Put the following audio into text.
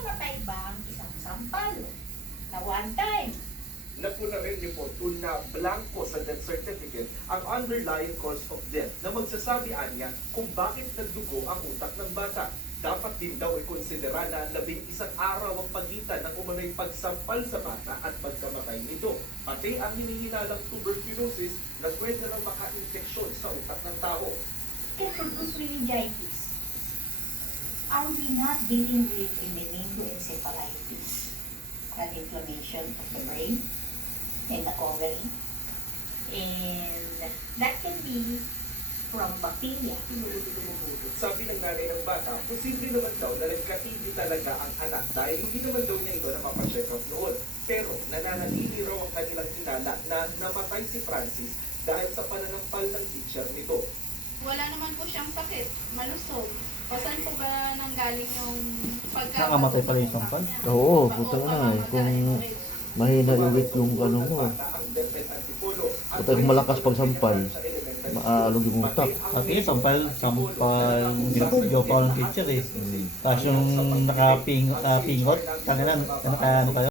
Mamamatay ba ang isang sampal na one time? Napuna rin ni Fortune na blanco sa death certificate ang underlying cause of death na magsasabi niya kung bakit nagdugo ang utak ng bata. Dapat din daw ikonsidera na 11 araw ang pagitan ng umano'y pagsampal sa bata at pagkamatay nito. Pati ang hinihinalang tuberculosis na pwede nang maka-infeksyon sa utak ng tao. Can produce meningitis. Are we not dealing with a meningoencephalitis, an inflammation of the brain and the ovary? And that can be from bacteria. Sabi ng nanay ng bata, posible naman daw na nagka-TB talaga ang anak dahil hindi naman daw niya ito napapacheck up noon. Pero nananatili raw ang kanilang hinala na namatay si Francis dahil sa pananampal ng teacher nito. Wala naman po siyang sakit, malusog. Saan po ba nanggaling yung Nakamatay pala yung sampal? Oo, puta na eh. Kung mahina ulit yung ano mo. Puta kung malakas pag sampal, maalog yung utak. At yun, sampal, hindi ko joke ako ng teacher eh. Tapos yung pingot, ano kayo?